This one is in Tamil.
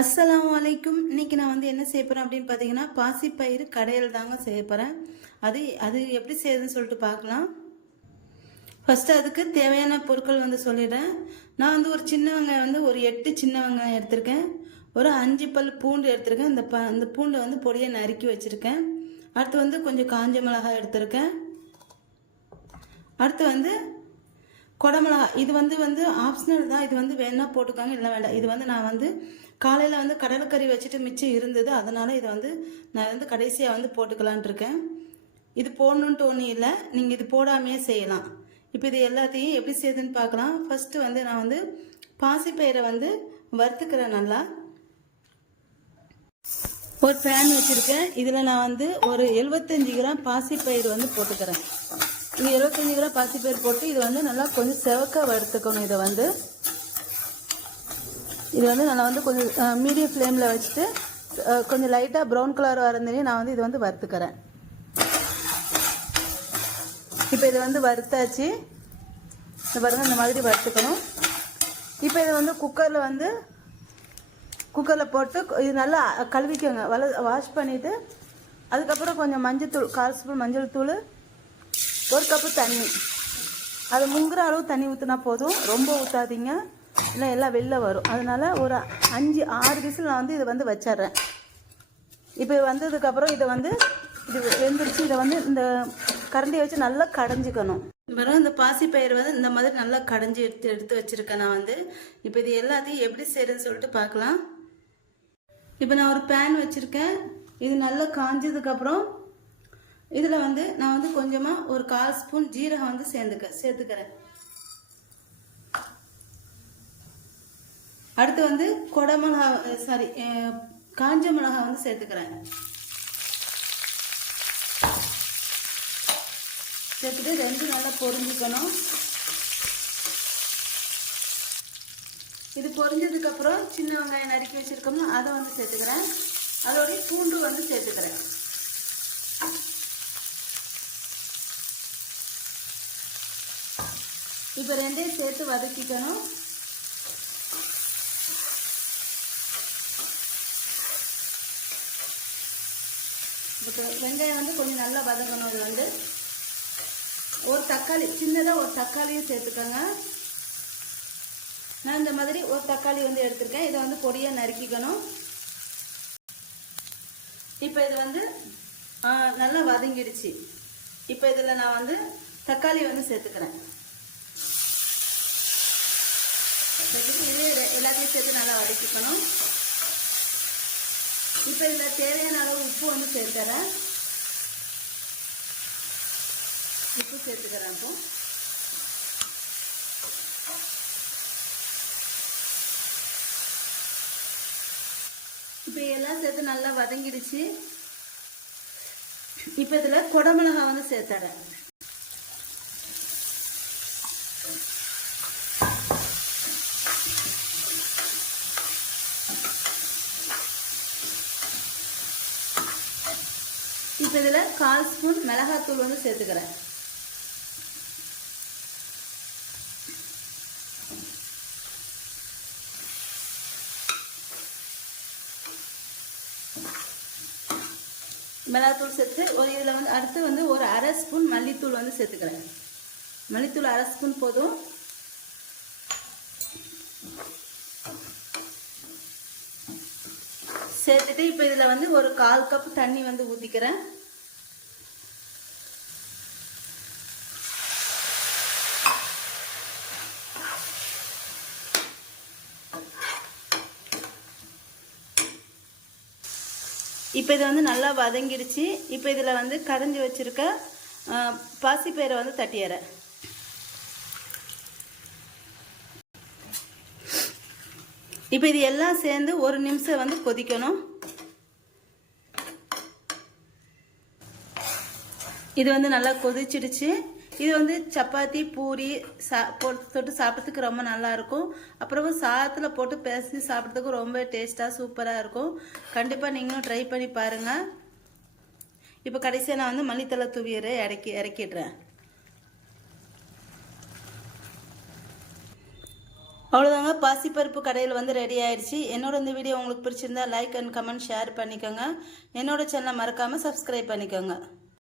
அஸ்ஸலாமு அலைக்கும். இன்னைக்கு நான் வந்து என்ன செய்ய போகிறேன் அப்படின்னு பார்த்தீங்கன்னா, பாசிப்பயிறு கடையில் தாங்க செய்ய போகிறேன். அது அது எப்படி செய்யுதுன்னு சொல்லிட்டு பார்க்கலாம். ஃபஸ்ட்டு அதுக்கு தேவையான பொருட்கள் வந்து சொல்லிடுறேன். நான் வந்து ஒரு சின்ன வெங்காயம் வந்து ஒரு 8 சின்ன வெங்காயம் எடுத்திருக்கேன். ஒரு 5 பல் பூண்டு எடுத்திருக்கேன். இந்த பூண்டை வந்து பொடியை நறுக்கி வச்சுருக்கேன். அடுத்து வந்து கொஞ்சம் காஞ்ச மிளகாய் எடுத்திருக்கேன். அடுத்து வந்து குடமிளகா. இது வந்து ஆப்ஷனல் தான். இது வந்து வேணா போட்டுக்காங்க, இல்லை வேண்டாம். இது வந்து நான் வந்து காலையில் வந்து கடலைக்கறி வச்சுட்டு மிச்சம் இருந்தது, அதனால் இதை வந்து நான் வந்து கடைசியாக வந்து போட்டுக்கலான் இருக்கேன். இது போடணுன்ட்டு ஒன்றும் இல்லை, நீங்கள் இது போடாமையே செய்யலாம். இப்போ இது எல்லாத்தையும் எப்படி செய்யுதுன்னு பார்க்கலாம். ஃபஸ்ட்டு வந்து நான் வந்து பாசிப்பயிரை வந்து வறுத்துக்கிறேன். நல்லா ஒரு பேன் வச்சுருக்கேன். இதில் நான் வந்து ஒரு 75 கிராம் பாசிப்பயிறு வந்து போட்டுக்கிறேன். இது 75 கிராம் பாசிப்பயிறு போட்டு இது வந்து நல்லா கொஞ்சம் செவக்க வறுத்துக்கணும். இது வந்து நல்லா வந்து கொஞ்சம் மீடியம் ஃப்ளேமில் வச்சுட்டு கொஞ்சம் லைட்டாக ப்ரௌன் கலர் வரந்தே நான் வந்து இது வந்து வறுத்துக்கிறேன். இப்போ இது வந்து வறுத்தாச்சு. இந்த பாருங்கள், இந்த மாதிரி வறுத்துக்கணும். இப்போ இதை வந்து குக்கரில் போட்டு இது நல்லா கழுவிக்கோங்க. வாஷ் பண்ணிவிட்டு அதுக்கப்புறம் கொஞ்சம் மஞ்சத்தூள், 1/4 ஸ்பூன் மஞ்சள் தூள், 1 கப்பு தண்ணி, அது முங்குற அளவு தண்ணி ஊற்றினா போதும். ரொம்ப ஊற்றாதீங்க, இல்லை எல்லாம் வெளில வரும். அதனால் ஒரு 5-6 விசில் நான் வந்து இதை வந்து வச்சிட்றேன். இப்போ வந்ததுக்கப்புறம் இது வெந்துடுச்சு. இதை வந்து இந்த கரண்டியை வச்சு நல்லா கடைஞ்சிக்கணும். வெறும் இந்த பாசிப்பயிறு வந்து இந்த மாதிரி நல்லா கடைஞ்சி எடுத்து வச்சுருக்கேன் நான் வந்து. இப்போ இது எல்லாத்தையும் எப்படி செய்கிறதுன்னு சொல்லிட்டு பார்க்கலாம். இப்போ நான் ஒரு பேன் வச்சுருக்கேன். இது நல்லா காஞ்சதுக்கப்புறம் இதில் வந்து நான் வந்து கொஞ்சமாக ஒரு 1/4 ஸ்பூன் ஜீரகம் வந்து சேர்த்துக்கிறேன். அடுத்து வந்து காஞ்ச மிளகா வந்து சேர்த்துக்கிறேன். சேர்த்துட்டு ரெண்டும் நல்லா பொரிஞ்சுக்கணும். இது பொரிஞ்சதுக்கப்புறம் சின்ன வெங்காயம் நறுக்கி வச்சுருக்கோம்னா அதை வந்து சேர்த்துக்கிறேன். அதோடைய பூண்டு வந்து சேர்த்துக்கிறேன். இப்போ ரெண்டையும் சேர்த்து வதக்கிக்கணும். இப்போ வெங்காயம் வந்து கொஞ்சம் நல்லா வதக்கணும். இது வந்து ஒரு தக்காளி, சின்னதாக ஒரு தக்காளியும் சேர்த்துக்கோங்க. நான் இந்த மாதிரி ஒரு தக்காளி வந்து எடுத்திருக்கேன். இதை வந்து பொடியாக நறுக்கிக்கணும். இப்போ இது வந்து நல்லா வதங்கிடுச்சு. இப்போ இதில் நான் வந்து தக்காளி வந்து சேர்த்துக்கிறேன். இது எல்லாத்தையும் சேர்த்து நல்லா வதக்கிக்கணும். இப்போ இதில் தேவையான அளவு உப்பு வந்து சேர்த்துறேன். உப்பு சேர்த்துக்கிறேன். இப்போ எல்லாம் சேர்த்து நல்லா வதங்கிடுச்சு. இப்போ இதில் குடமிளகா வந்து சேர்த்துறேன். இப்போ இதில் 1/4 ஸ்பூன் மிளகாத்தூள் வந்து சேர்த்துக்கிறேன். மிளகாத்தூள் சேர்த்து இதில் வந்து அடுத்து வந்து ஒரு 1/2 ஸ்பூன் மல்லித்தூள் வந்து சேர்த்துக்கிறேன். மல்லித்தூள் 1/2 ஸ்பூன் போதும். சேர்த்துட்டு இப்போ இதில் வந்து ஒரு 1/4 கப் தண்ணி வந்து ஊற்றிக்கிறேன். இப்போ இது வந்து நல்லா வதங்கிடுச்சு. இப்போ இதில் வந்து கடைஞ்சி வச்சுருக்க பாசிப்பயிரை வந்து தட்டிடுறேன். இப்போ இது எல்லாம் சேர்ந்து 1 நிமிஷம் வந்து கொதிக்கணும். இது வந்து நல்லா கொதிச்சிடுச்சு. இது வந்து சப்பாத்தி, பூரி தொட்டு சாப்பிட்றதுக்கு ரொம்ப நல்லாயிருக்கும். அப்புறமா சாதத்தில் போட்டு பேசி சாப்பிட்றதுக்கு ரொம்ப டேஸ்ட்டாக சூப்பராக இருக்கும். கண்டிப்பாக நீங்களும் ட்ரை பண்ணி பாருங்கள். இப்போ கடைசியாக நான் வந்து மல்லித்தலை தூவியரை இறக்கிடுறேன். அவ்வளோதாங்க, பாசிப்பருப்பு கடையில் வந்து ரெடி ஆயிடுச்சு. என்னோட இந்த வீடியோ உங்களுக்கு பிடிச்சிருந்தா லைக் அண்ட் கமெண்ட் ஷேர் பண்ணிக்கோங்க. என்னோட சேனலை மறக்காமல் சப்ஸ்கிரைப் பண்ணிக்கோங்க.